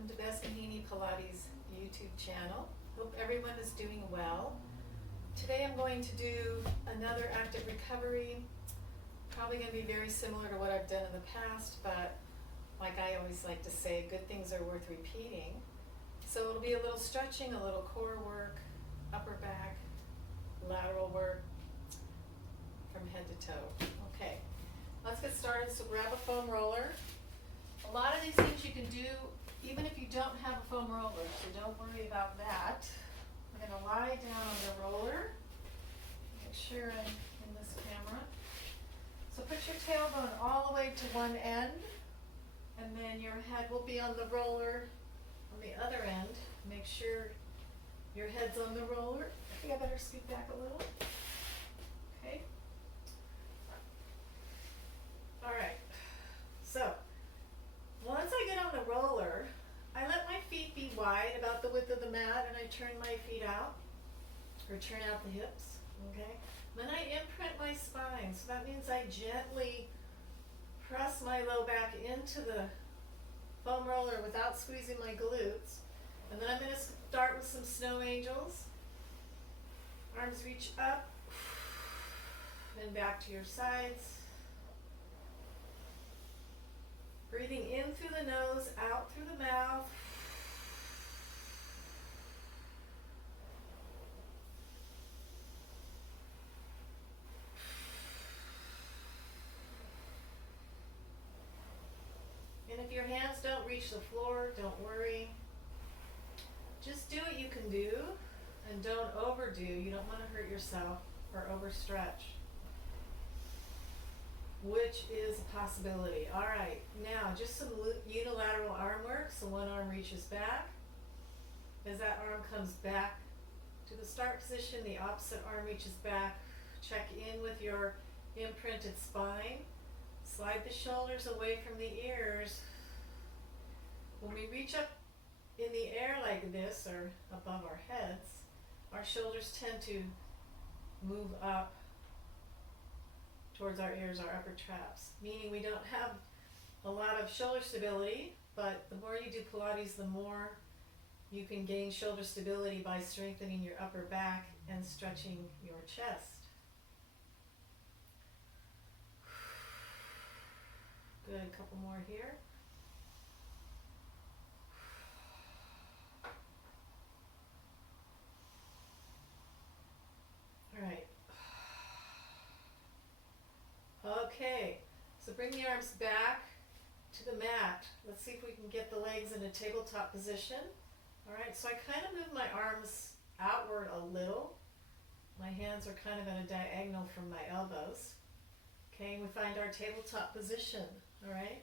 welcome to Best Mahini Pilates YouTube channel. Hope everyone is doing well. Today I'm going to do another active recovery. Probably going to be very similar to what I've done in the past, but like I always like to say, good things are worth repeating. So it'll be a little stretching, a little core work, upper back, lateral work from head to toe. Okay, let's get started. So grab a foam roller. A lot of these things you can do even if you don't have a foam roller, so don't worry about that. I'm going to lie down on the roller. Make sure I'm in this camera. So put your tailbone all the way to one end, and then your head will be on the roller on the other end. Make sure your head's on the roller. I think I better scoot back a little. Okay. All right. So once I get on the roller, I let my feet be wide, about the width of the mat, and I turn my feet out, or turn out the hips, okay? Then I imprint my spine, so that means I gently press my low back into the foam roller without squeezing my glutes. And then I'm going to start with some snow angels. Arms reach up, and back to your sides. Breathing in through the nose, out through the mouth. And if your hands don't reach the floor, don't worry. Just do what you can do and don't overdo. You don't want to hurt yourself or overstretch, which is a possibility. All right, now just some unilateral arm work. So one arm reaches back. As that arm comes back to the start position, the opposite arm reaches back. Check in with your imprinted spine. Slide the shoulders away from the ears. When we reach up in the air like this or above our heads, our shoulders tend to move up towards our ears, our upper traps, meaning we don't have a lot of shoulder stability, but the more you do Pilates, the more you can gain shoulder stability by strengthening your upper back and stretching your chest. Good, a couple more here. All right. Okay, so bring the arms back to the mat. Let's see if we can get the legs in a tabletop position. All right, so I kind of move my arms outward a little. My hands are kind of at a diagonal from my elbows. Okay, and we find our tabletop position, all right?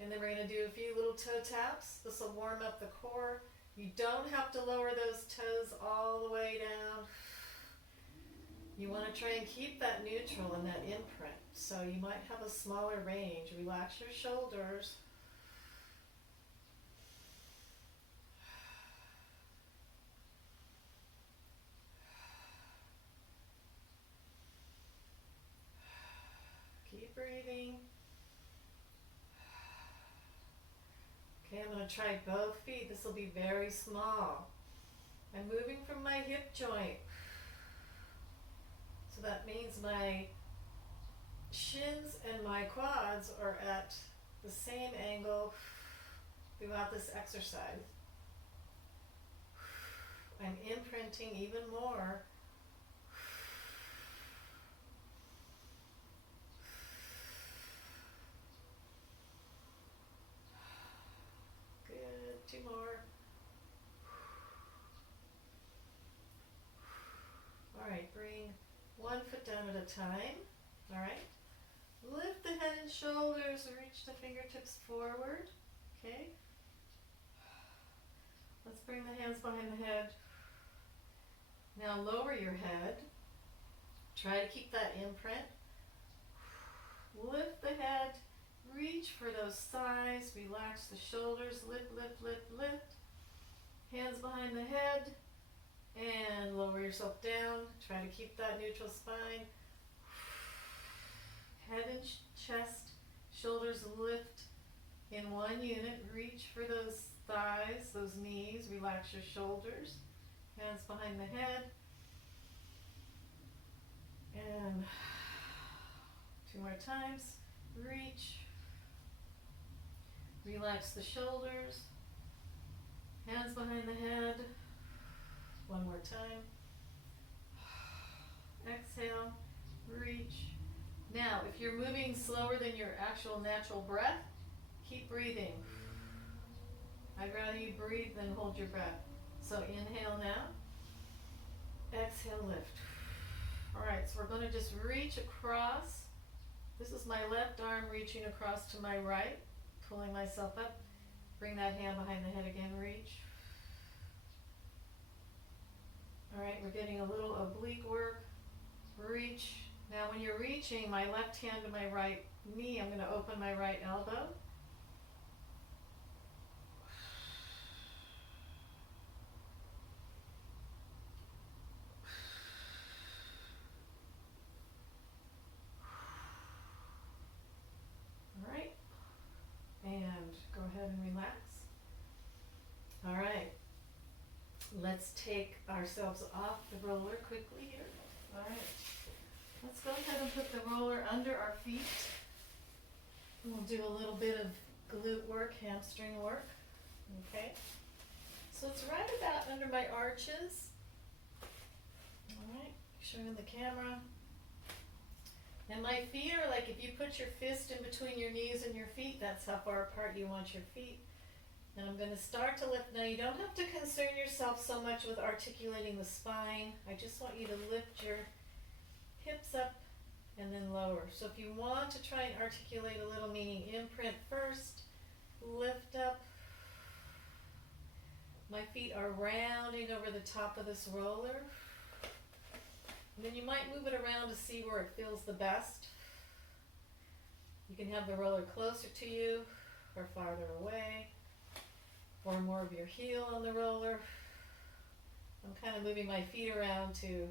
And then we're going to do a few little toe taps. This will warm up the core. You don't have to lower those toes all the way down. You want to try and keep that neutral and that imprint. So you might have a smaller range. Relax your shoulders. Keep breathing. Okay, I'm going to try both feet. This will be very small. I'm moving from my hip joint. So that means my shins and my quads are at the same angle throughout this exercise. I'm imprinting even more. Good, two more. All right, bring one foot down at a time. All right. Lift the head and shoulders and reach the fingertips forward. Okay. Let's bring the hands behind the head. Now lower your head. Try to keep that imprint. Lift the head. Reach for those thighs. Relax the shoulders. Lift, lift, lift, lift. Hands behind the head. And lower yourself down. Try to keep that neutral spine. Head and chest, shoulders lift in one unit. Reach for those thighs, those knees. Relax your shoulders. Hands behind the head. And 2 more times. Reach. Relax the shoulders. Hands behind the head. 1 more time. Exhale. Reach. Now, if you're moving slower than your actual natural breath, keep breathing. I'd rather you breathe than hold your breath. So inhale now. Exhale, lift. All right, so we're going to just reach across. This is my left arm reaching across to my right, pulling myself up. Bring that hand behind the head again, reach. All right, we're getting a little oblique work. Reach. Now when you're reaching, my left hand to my right knee, I'm going to open my right elbow. All right, and go ahead and relax. All right, let's take ourselves off the roller quickly here. All right. Let's go ahead and put the roller under our feet. We'll do a little bit of glute work, hamstring work. Okay. So it's right about under my arches. All right. Showing the camera. And my feet are like, if you put your fist in between your knees and your feet, that's how far apart you want your feet. And I'm going to start to lift. Now you don't have to concern yourself so much with articulating the spine. I just want you to lift your hips up and then lower. So if you want to try and articulate a little, meaning imprint first, lift up. My feet are rounding over the top of this roller. And then you might move it around to see where it feels the best. You can have the roller closer to you or farther away, or more of your heel on the roller. I'm kind of moving my feet around to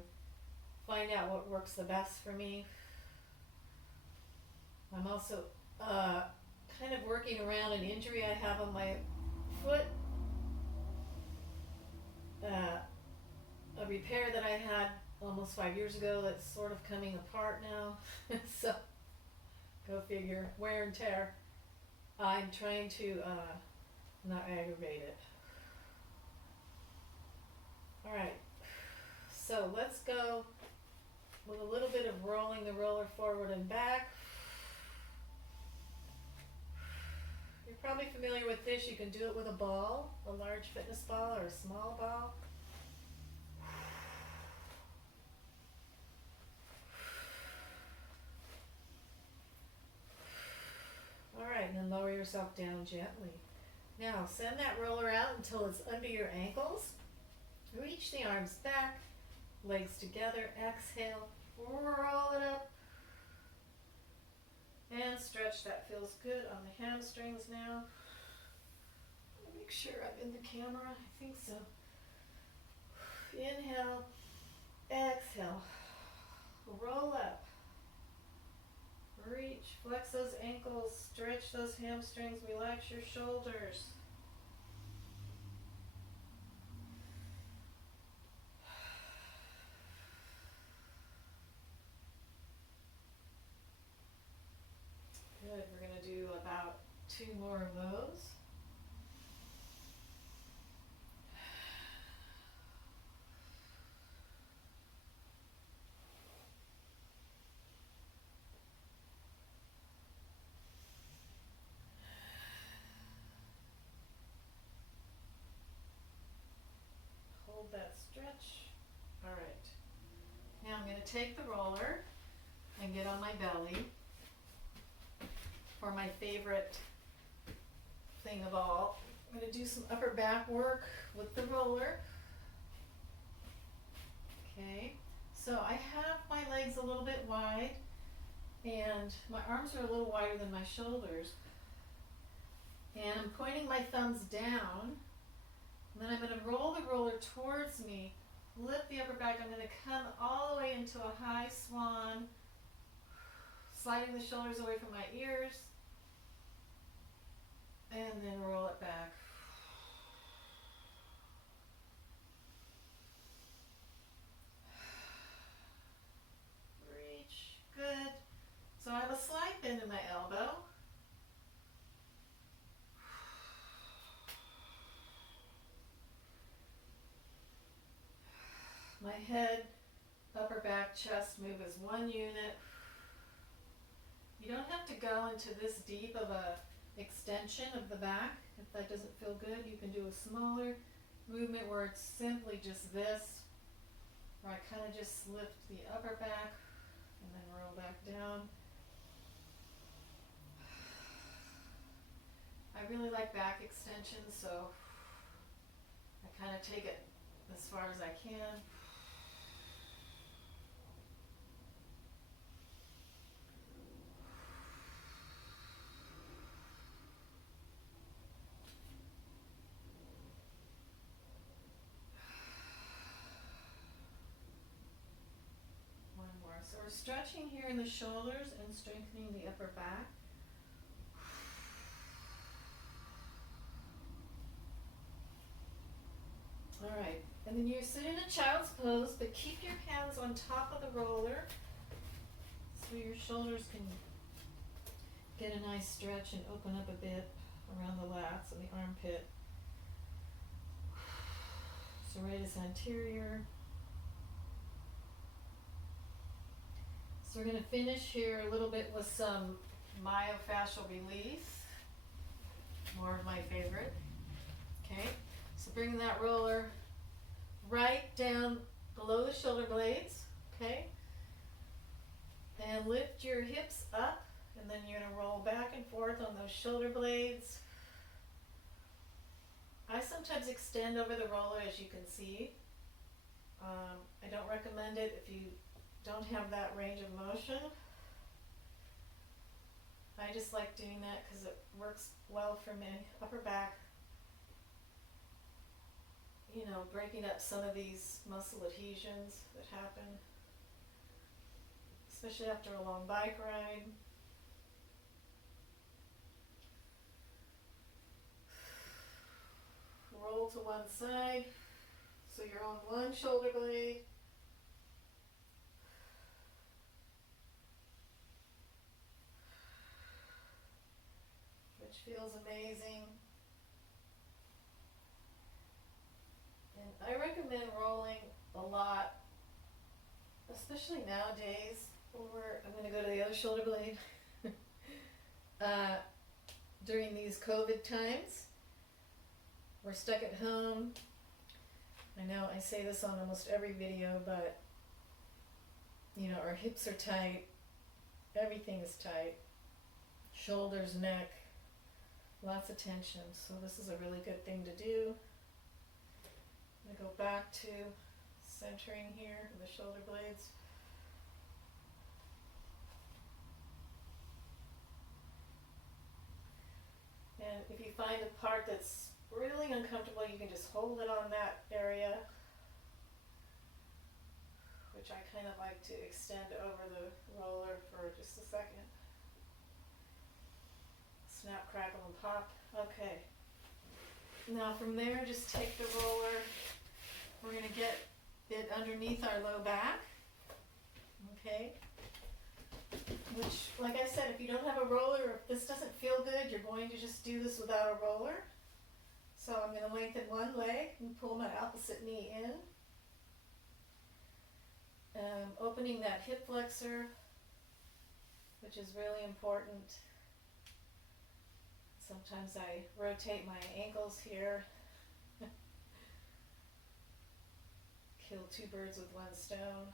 find out what works the best for me. I'm also kind of working around an injury I have on my foot. A repair that I had almost 5 years ago that's sort of coming apart now. So, go figure, wear and tear. I'm trying to not aggravate it. All right, so let's go with a little bit of rolling the roller forward and back. You're probably familiar with this. You can do it with a ball, a large fitness ball or a small ball. All right, and then lower yourself down gently. Now send that roller out until it's under your ankles. Reach the arms back, legs together, exhale, roll it up, and stretch. That feels good on the hamstrings now. Make sure I'm in the camera, I think so. Inhale, exhale, roll up, reach, flex those ankles, stretch those hamstrings, relax your shoulders. Good, we're going to do about 2 more of those. Hold that stretch. All right. Now I'm going to take the roller and get on my belly for my favorite thing of all. I'm going to do some upper back work with the roller. Okay, so I have my legs a little bit wide and my arms are a little wider than my shoulders. And I'm pointing my thumbs down. And then I'm going to roll the roller towards me, lift the upper back. I'm going to come all the way into a high swan, sliding the shoulders away from my ears, and then roll it back. My head, upper back, chest move is one unit. You don't have to go into this deep of a extension of the back. If that doesn't feel good, you can do a smaller movement where it's simply just this, where I kind of just lift the upper back and then roll back down. I really like back extensions, so I kind of take it as far as I can. One more. So we're stretching here in the shoulders and strengthening the upper back. All right, and then you sit in a child's pose, but keep your hands on top of the roller so your shoulders can get a nice stretch and open up a bit around the lats and the armpit. Serratus anterior. So we're going to finish here a little bit with some myofascial release, more of my favorite. Okay, so bring that roller right down below the shoulder blades, okay? And lift your hips up, and then you're going to roll back and forth on those shoulder blades. I sometimes extend over the roller, as you can see. I don't recommend it if you don't have that range of motion. I just like doing that because it works well for my upper back. You know, breaking up some of these muscle adhesions that happen, especially after a long bike ride. Roll to one side, so you're on one shoulder blade. Which feels amazing. And I recommend rolling a lot, especially nowadays, where I'm going to go to the other shoulder blade. During these COVID times, we're stuck at home. I know I say this on almost every video, but you know, our hips are tight, everything is tight, shoulders, neck, lots of tension. So this is a really good thing to do. I'm going to go back to centering here in the shoulder blades. And if you find a part that's really uncomfortable, you can just hold it on that area, which I kind of like to extend over the roller for just a second. Snap, crackle, and pop. Okay. Now from there, just take the roller. We're going to get it underneath our low back. Okay. Which, like I said, if you don't have a roller, or if this doesn't feel good, you're going to just do this without a roller. So I'm going to lengthen one leg and pull my opposite knee in. Opening that hip flexor, which is really important. Sometimes I rotate my ankles here. Kill two birds with one stone.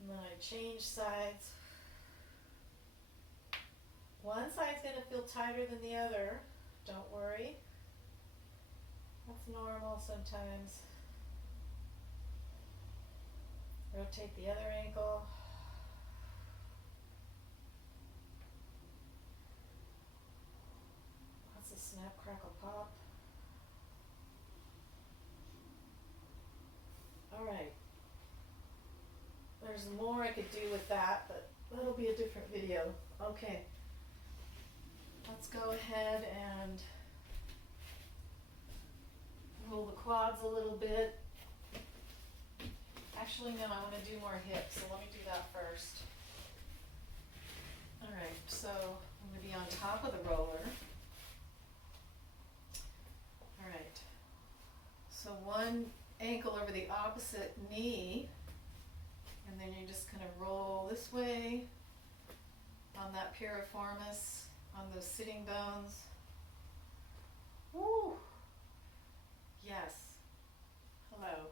And then I change sides. One side's going to feel tighter than the other. Don't worry. That's normal sometimes. Rotate the other ankle. Lots of snap, crackle, pop. All right. There's more I could do with that, but that'll be a different video. Okay. Let's go ahead and roll the quads a little bit. Actually, no, I want to do more hips, so let me do that first. All right, so I'm going to be on top of the roller. All right, so one ankle over the opposite knee, and then you just kind of roll this way on that piriformis, on those sitting bones. Woo! Yes. Hello.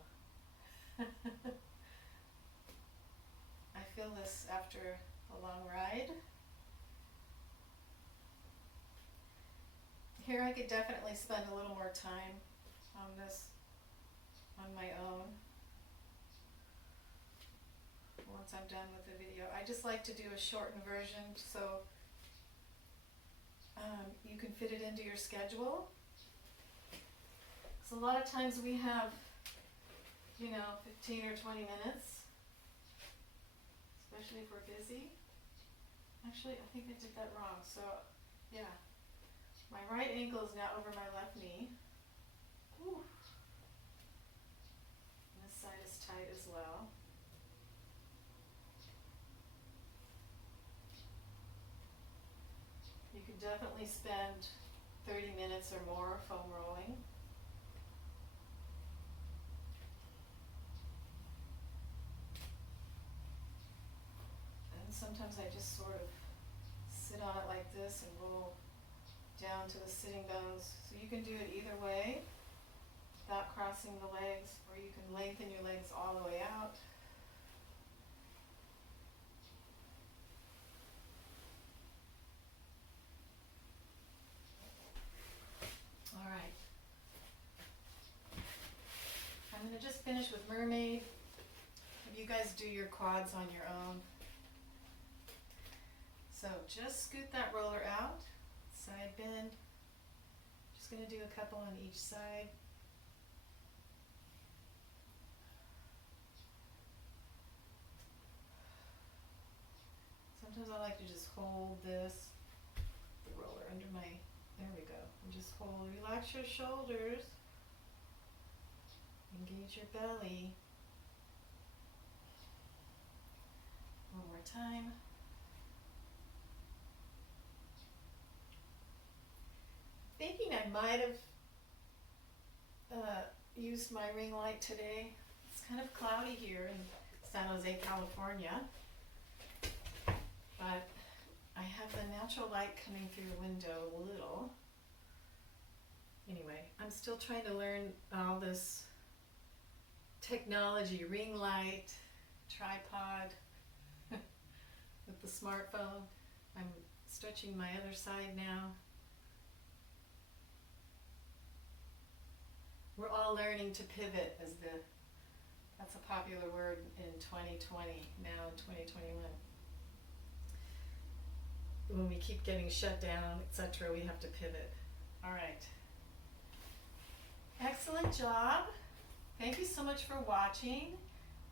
I feel this after a long ride. Here I could definitely spend a little more time on this on my own once I'm done with the video. I just like to do a shortened version so you can fit it into your schedule. So a lot of times we have, 15 or 20 minutes, especially if we're busy. Actually, I think I did that wrong. So, yeah. My right ankle is now over my left knee. Whew. And this side is tight as well. You can definitely spend 30 minutes or more foam rolling. And sometimes I just sort of sit on it like this and roll down to the sitting bones. So you can do it either way without crossing the legs, or you can lengthen your legs all the way out. All right. I'm going to just finish with Mermaid. You guys do your quads on your own. So just scoot that roller out. Side bend. Just going to do a couple on each side. Sometimes I like to just hold the roller under my, there we go. And just hold, relax your shoulders. Engage your belly. One more time. Thinking I might have used my ring light today. It's kind of cloudy here in San Jose, California, but I have the natural light coming through the window a little. Anyway, I'm still trying to learn all this technology, ring light, tripod with the smartphone. I'm stretching my other side now. We're all learning to pivot, that's a popular word in 2020, now in 2021. When we keep getting shut down, etc., we have to pivot. All right. Excellent job. Thank you so much for watching.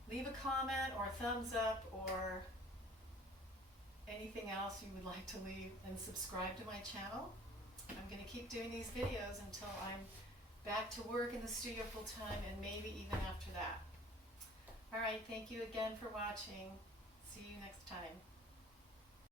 Leave a comment or thumbs up or anything else you would like to leave, and subscribe to my channel. I'm going to keep doing these videos until I'm back to work in the studio full time, and maybe even after that. All right, thank you again for watching. See you next time.